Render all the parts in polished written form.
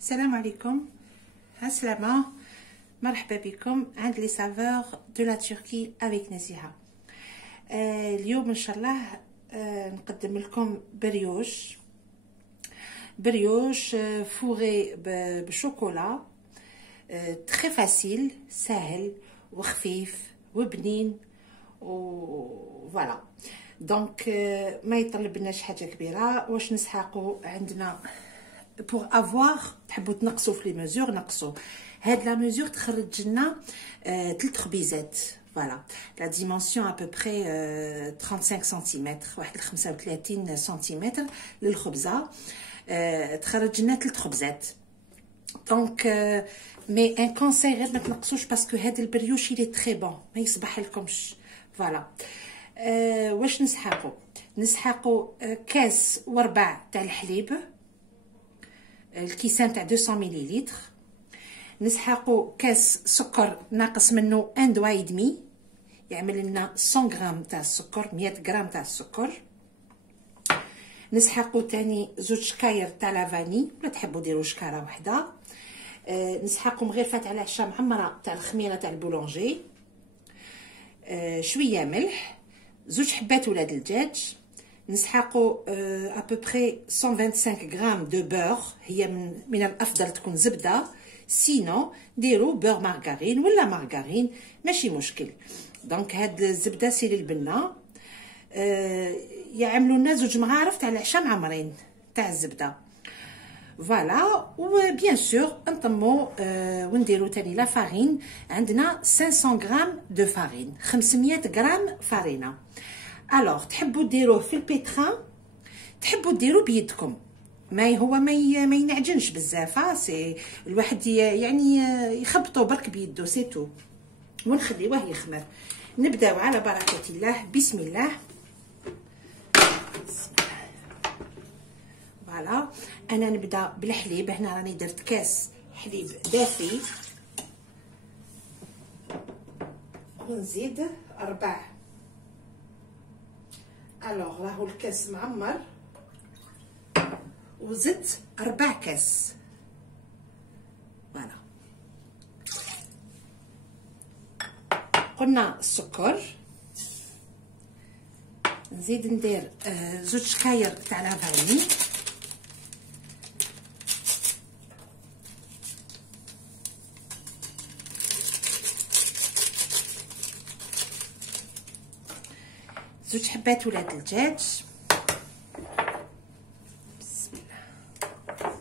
السلام عليكم. السلامة، مرحبا بكم عند لي سافور دو لا تركي افيك نزيهة. اليوم ان شاء الله نقدم لكم بريوش فوغي بشوكولا، تري فاسيل، سهل وخفيف وبنين فوالا. دونك ما يطلبناش حاجه كبيره. واش نسحقوا عندنا pour avoir تحبوا تنقصوا في لي ميزور نقصوا. هاد لا ميزور تخرج لنا 3 خبيزات. فوالا لا ديمونسيون ا بوبري 35 سنتيمتر، واحد 35 سنتيمتر للخبزه. تخرج لنا 3 خبزات. دونك مي ان كونساي غير ما تنقصوش باسكو هاد البريوش لي تري بون، ما يصبح لكمش. فوالا واش نسحقوا كاس وربع تاع الحليب، الكيسان تاع 200 مليلتر. نسحقوا كاس سكر ناقص منه 1 دواي دمي، يعمل لنا 100 غرام تاع السكر، 100 غرام تاع السكر. نسحقوا تاني 2 شكاير تاع لافاني، ولا تحبوا ديروا شكاره وحده. نسحقوا مغرفه على عشا معمره تاع الخميره تاع البولونجي. شويه ملح، 2 حبات ولاد الدجاج. نسحقوا ابوبري 125 غرام دو بور، هي من الافضل تكون زبده، سينو ديروا بور مارغارين ولا مارغارين ماشي مشكل. دونك هاد الزبده سيري البنه يعملوا لنا 2 مغارف تاع العشا معمرين تاع الزبده. فوالا وبيان سور نطمو ونديروا تاني لا فارين. عندنا 500 غرام دو فارين، 500 غرام فارينه. الوغ تحبوا ديروه في البيتران، تحبوا ديروا بيدكم، ما ينعجنش بزاف. سي الواحد يعني يخبطوا برك بيدو سي تو، ونخليوه يخمر. نبداو على بركه الله. بسم الله. فوالا انا نبدا بالحليب. هنا راني درت كاس حليب دافي، ونزيد 4. الوغ راهو الكاس معمر، وزدت 4 كاس. فوالا قلنا السكر. نزيد ندير 2 شكاير تاع لافاني، زوج حبات ولاد الدجاج. بسم الله.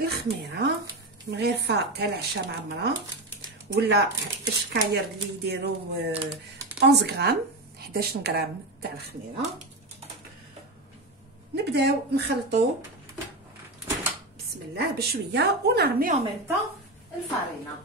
الخميره مغرفه تاع العشا معمره، ولا الشكاير اللي يديروا 11 غرام، 11 غرام تاع الخميره. نبداو نخلطو بسم الله بشويه، ونرميو ميم طون الفارينه.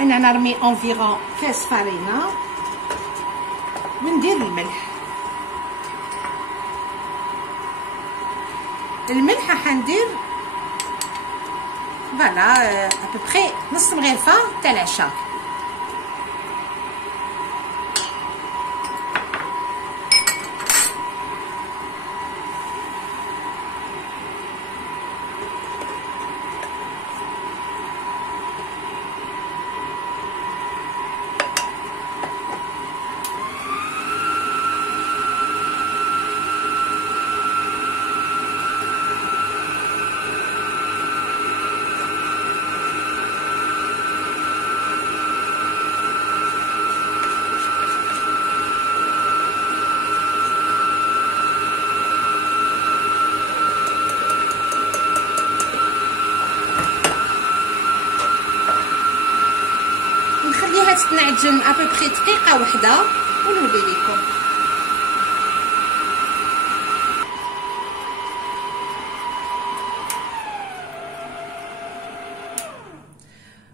انا نرمي انفيرون كاس فارينه، وندير الملح حندير فوالا ابوبري نص مغرفه تاع العشا. تنعجن ابوبري دقيقه واحده ونولي لكم.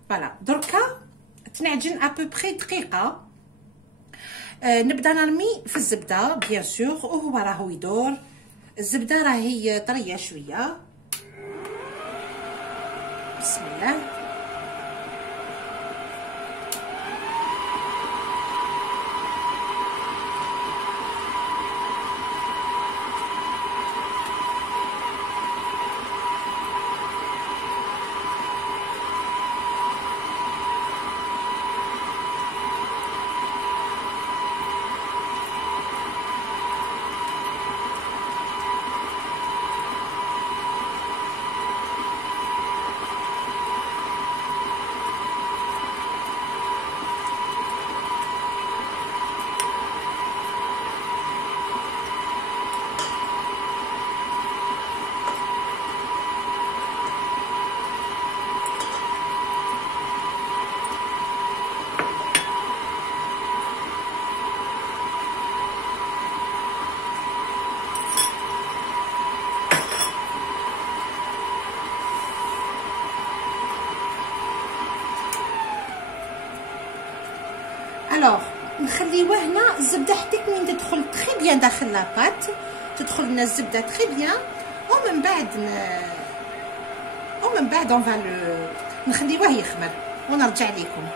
فوالا دركا تنعجن ابوبري دقيقه. نبدا نرمي في الزبده بيان سور وهو راهو يدور. الزبده راهي طريه شويه. بسم الله. الوغ نخليوه هنا الزبده حتى كمين تدخل تري بيان داخل لاباط، تدخل لنا الزبده تري بيان. ومن بعد اون فا نخليوه يخمر ونرجع لكم.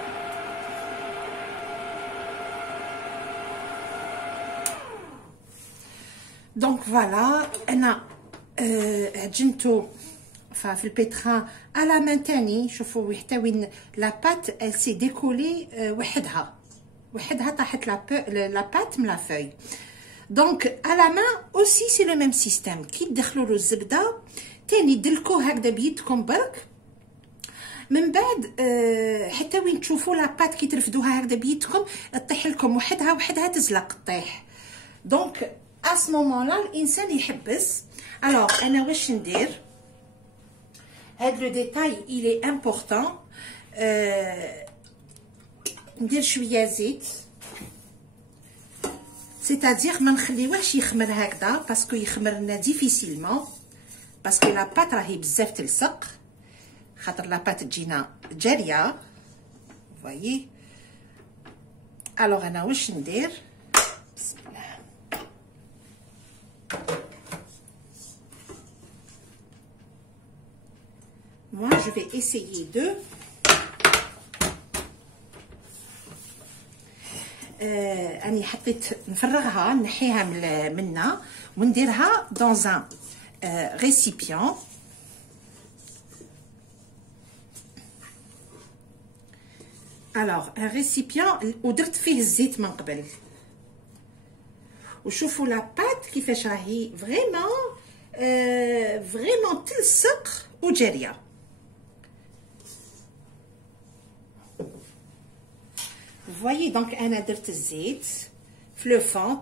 دونك فوالا انا عجنتو في البيتران على مان تاني. شوفوا حتى وين لاباط ال سي ديكولي وحدها طاحت لاباط من لا فوي. دونك على مان اوسي سي لو ميم سيستيم. كي تدخلوا له الزبده تاني دلكوه هكذا بيدكم برك، من بعد حتى وين تشوفوا لاباط كي ترفدوها هكذا بيدكم تطيح لكم وحدها تزلق طيح. دونك اس مومون لا الانسان يحبس. الوغ انا واش ندير؟ هاد لو ديتاي إلي امبورطون. ندير شويه زيت، سيتادير ما نخليوهش يخمر هكذا باسكو يخمر لنا ديفيسيلمون، باسكو لاباط راهي بزاف تلصق، خاطر لاباط تجينا جاريه فوايي. الوغ انا واش ندير؟ بسم الله. Moi, je vais essayer de أني حطيت نفرغها نحيها منا ونديرها dans un récipient. alors un récipient ودرت فيه الزيت من قبل. وشوفوا لاباط كيفاش راهي فريمون تلصق وجاريه. voyez donc انا درت الزيت في لو فون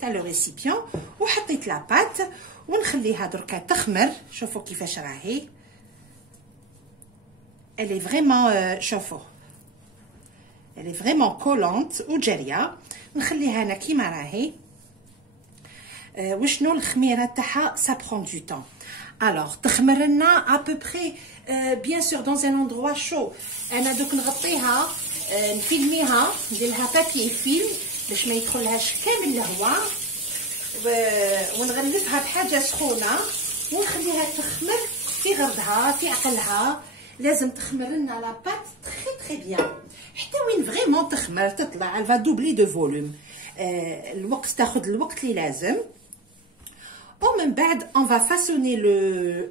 تاع لو ريسيبيون وحطيت لاباط ونخليها دركا تخمر. شوفوا كيفاش راهي elle est vraiment شوفوا elle est vraiment collante وجاريه. نخليها انا كيما راهي. وشنو الخميره تاعها؟ ça prend du temps. alors تخمر لنا à peu près bien sûr dans un endroit chaud. انا دوك نغطيها نفيلميها نديرلها بابي فيلم باش ما يدخلهاش كامل الهواء، ونغلفها بحاجه سخونه ونخليها تخمر في غردها في عقلها. لازم تخمر لنا لاباط تري بيان حتى وين فريمون تخمر تطلع الفا دوبلي دو فولوم. الوقت تاخذ الوقت اللي لازم. ومن بعد on va façonner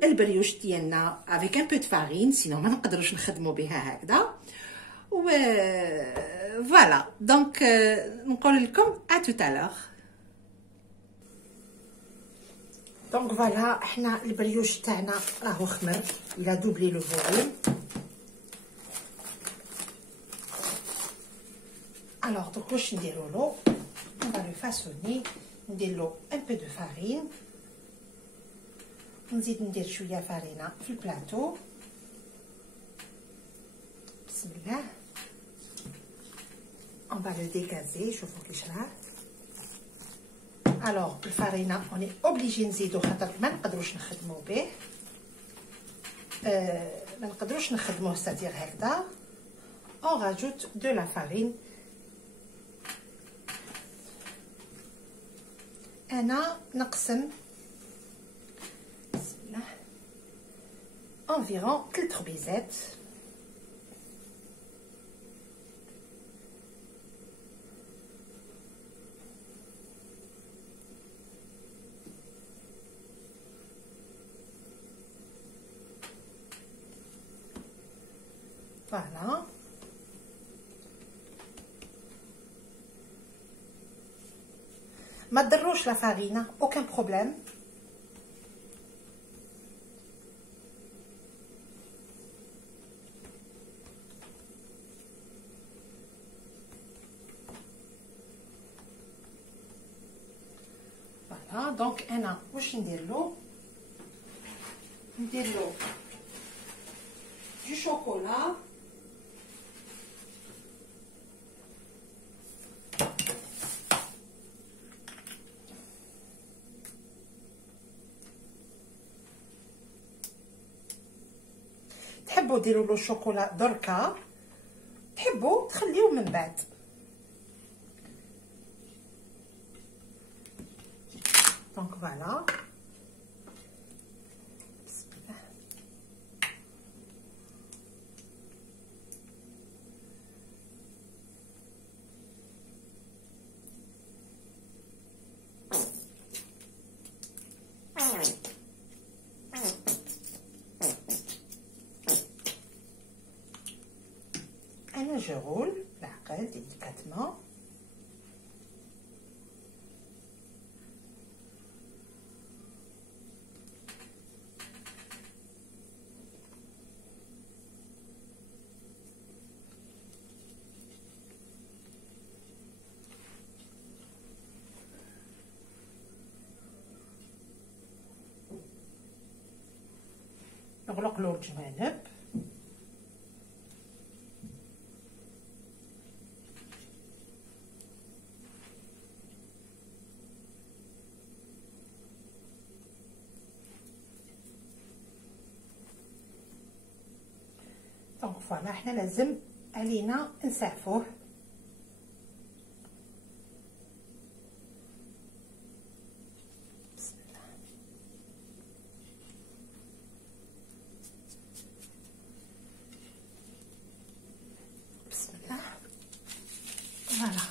البريوش ديالنا avec un peu de farine sinon ما نقدروش نخدموا بها هكذا. و فوالا دونك نقول لكم à tout à l'heure. دونك فوالا احنا البريوش تاعنا راهو خمر الى دوبلي لو فولوم. alors donc واش نديرو له؟ on va le façonner. ندير له un peu de farine. نزيد ندير شويه فارينه في البلاطو. بسم الله. on va le dégazer. شوفوا كيش راه. alors الفارينه اوني اوبليجي نزيدو خاطر ما نقدروش نخدمو به. ما نقدروش نخدموه سادير هكذا. on rajoute de la farine. انا نقسم بسم الله environ 3 خبيزات. فوالا ما تضروش لا فارينه اوكان بروبليم. فوالا دونك انا واش ندير له دو شوكولا تحبوا ديروا له شوكولا دركا تحبوا تخليوه من بعد. دونك فوالا بسم الله انا je roule العقل délicatement. نغلق له الجوانب. دونك فوالا حنا لازم علينا نسعفوه. بسم الله بسم الله فوالا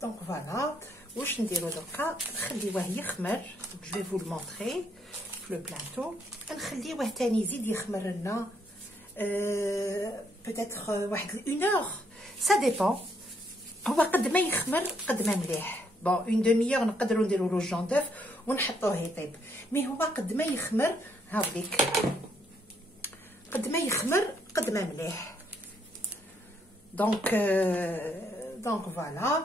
دونك فوالا واش نديرو دركا نخليوه يخمر. جو في فو مونطري في لو بلاطو. نخليوه تاني يزيد يخمر لنا بوتيتر واحد 1 اور سا ديبون. هو قد ما يخمر قد ما مليح. بون 1 دمي اور نقدروا نديروا له جون دوف ونحطوه يطيب. مي هو قد ما يخمر هاوليك قد ما يخمر قد ما مليح. دونك فوالا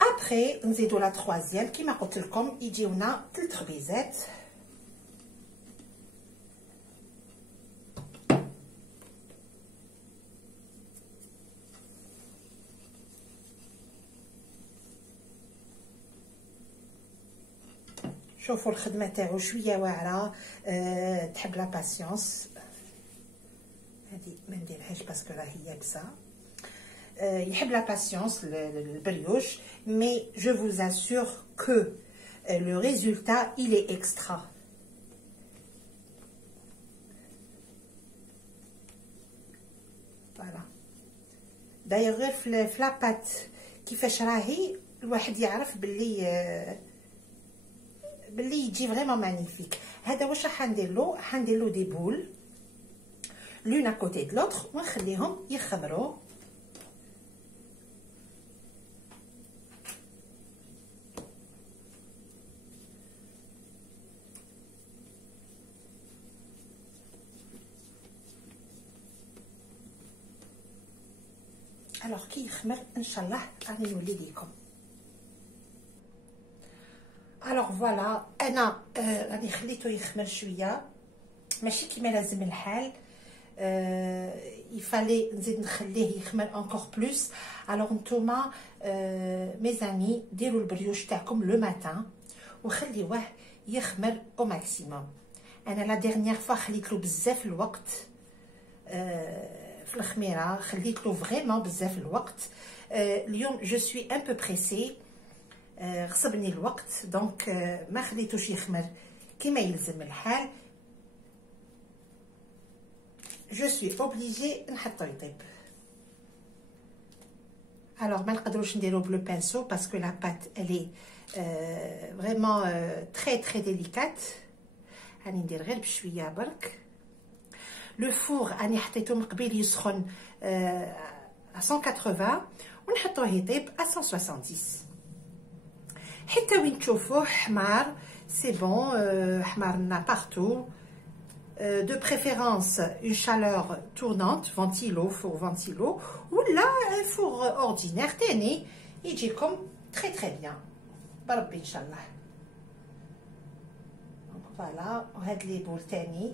ابري نزيدو لا تروازيام كيما قلت لكم يجيونا 3 خبيزات. شوفوا الخدمه تاعو شويه واعره. تحب لا باسيونس. هذه ما نديرهاش باسكو راهي يابسه. يحب la patience, le brioche, mais je vous assure que le résultat, il est extra. Voilà. D'ailleurs, في la pâte كيفاش راهي الواحد يعرف باللي يجي فريمون مانيفيك. هذا واش راح ندير له دي بول l'une à côté de l'autre ونخليهم يخمروا. الوغ كي يخمر ان شاء الله راني نولي ليكم. الوغ فوالا انا راني خليته يخمر شويه ماشي كيما لازم الحال. il fallait نزيد نخليه يخمر encore plus. Alors نتوما mes amis ديروا البريوش تاعكم لو ماتان وخليوه يخمر au maximum. انا لا ديرنيير فوا خليت له بزاف الوقت في الخميره، خليت له فريمون بزاف الوقت. اليوم جو سوي ان بو بريسي، غصبني الوقت دونك ما خليتوش يخمر كما يلزم الحال. جو سوي اوبليجي نحطو يطيب. الوغ ما نقدروش نديرو بلو بانسو باسكو لا بات الي فريمون تري تري ديليكات. راني ندير غير بشويه برك. لو فور راني حطيته من قبيل يسخن à 180 ونحطوه يطيب à 170 حتى وين تشوفوه حمار. سي بون حمارنا بارتو. De préférence une chaleur tournante, ventilo, four ventilo, ou là un four ordinaire تاني يجيكم très très bien بربي ان شاء الله. دونك فوالا. وهاد لي بول تاني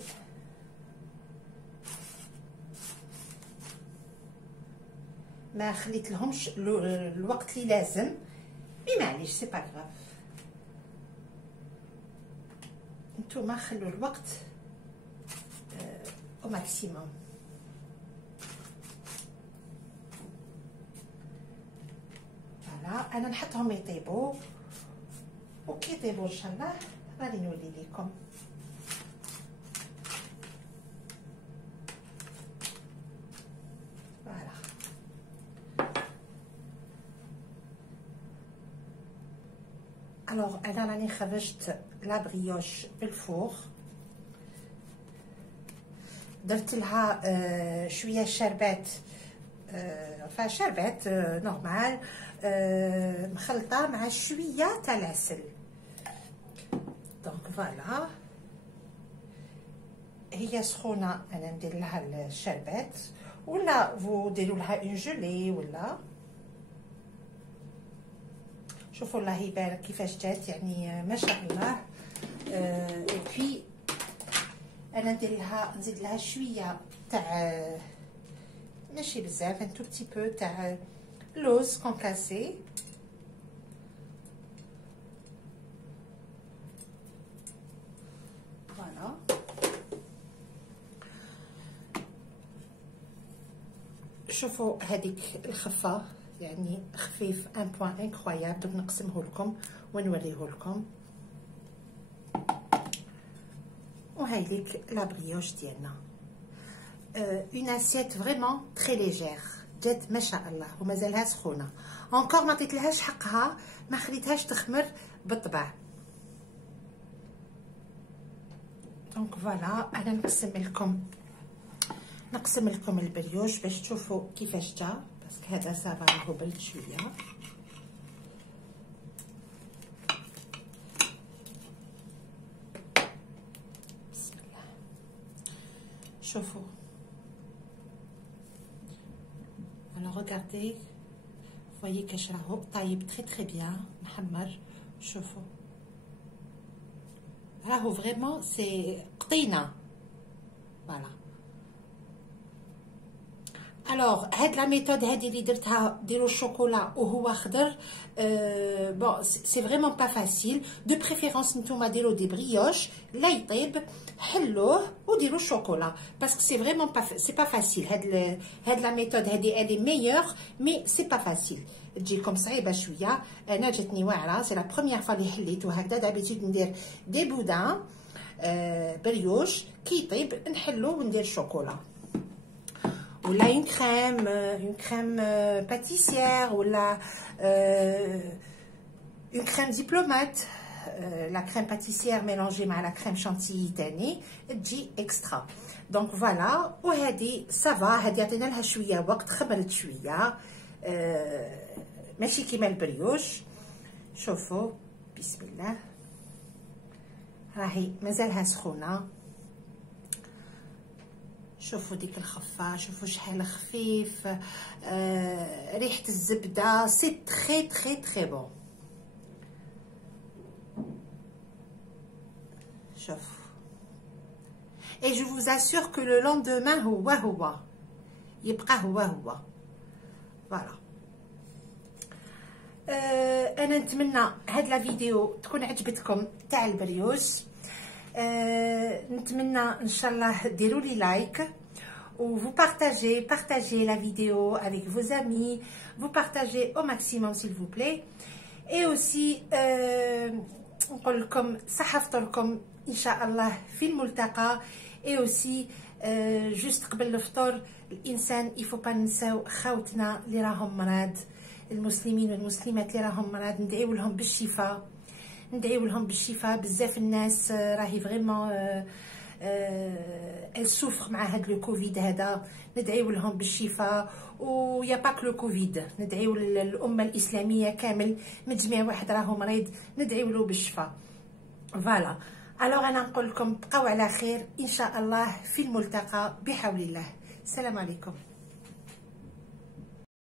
ما خليت لهمش الوقت اللي لازم، مي معليش سي با غراف. نتوما خلوا الوقت au maximum. فوالا. انا نحطهم يطيبوا وكي يطيبوا ان شاء الله غادي نولي لكم. فوالا. الوغ انا راني خرجت لا بريوش بالفور، درت لها شويه شربات، شربات نورمال مخلطه مع شويه تاع العسل. دونك فوالا هي سخونه. انا ندير لها الشربات ولا فو ديروا لها اون جولي ولا. شوفوا الله يبارك كيفاش جات، يعني ما شاء الله. اي بي انا نزيد لها شويه تاع ماشي بزاف، ان تو بتي بو تاع لوز كونكاسي. فوالا. شوفوا هذيك الخفه يعني خفيف ان بوين انكرويابل. دوك نقسمه لكم ونوريه لكم. وهاي ليك لا بريوش ديالنا. اون اسيت فريمون تري ليجير جات ما شاء الله ومازالها سخونه. انكور ما عطيتلهاش حقها، ما خليتهاش تخمر بالطبع. دونك فوالا. انا نقسم لكم البريوش باش تشوفوا كيفاش جا، باسكو هذا سافا راهو برد شويه. شوفوا. alors regardez voyez كاش راهو طايب très très bien محمر. شوفوا راهو فريمون سي قطينه. فوالا. alors هاد لا ميثود هادي اللي درتها ديروا الشوكولا وهو خضر. بون سي فريمون با فاسيل. دو بريفيرونس نتوما ديروا دي بريوش لا يطيب حلوه وديروا الشوكولا باسكو سي فريمون با سي با فاسيل. هاد لا ميثود هادي الي ميور مي سي با فاسيل، تجيكم صعيبه شويه. انا جاتني واعره، سي لا بروميير فوا اللي حليته هكذا. دابيتود ندير دي بودان بريوش كي يطيب نحلو وندير شوكولا ولا اون كريم باتيسيير ولا اون كريم ديبلومات. لا كريم باتيسيير ميلونجي مع لا كريم شانتيي تاني تجي اكسترا. دونك فوالا. وهذه سافا، هذه عطينا لها شويه وقت، خمرت شويه ماشي كيما البريوش. شوفوا بسم الله راهي مازالها سخونه. شوفوا ديك الخفه، شوفوا شحال خفيف. ريحه الزبده سي تري تري تري بون. شوف. et je vous assure que le lendemain هو يبقى هو فوالا. انا نتمنى هاد لا فيديو تكون عجبتكم تاع البريوش. نتمنى ان شاء الله ديروا لي لايك ou vous partagez la vidéo avec vos amis, vous partagez au maximum s'il vous plaît. Et aussi نقول لكم صحة فطوركم ان شاء الله في الملتقى. et aussi جوست قبل الفطور الانسان يفو با ننساو خاوتنا اللي راهم مرض، المسلمين والمسلمات اللي راهم مرض، ندعيو لهم بالشفاء، ندعيو لهم بالشفاء. بزاف الناس راهي فريمون السوفر مع هاد لو كوفيد هذا، ندعيو لهم بالشفاء. ويا باك لو كوفيد، ندعيو للامه الاسلاميه كامل، من جميع واحد راهو مريض ندعيو له بالشفاء. فوالا الوغ انا نقول لكم بقاو على خير ان شاء الله في الملتقى بحول الله. السلام عليكم.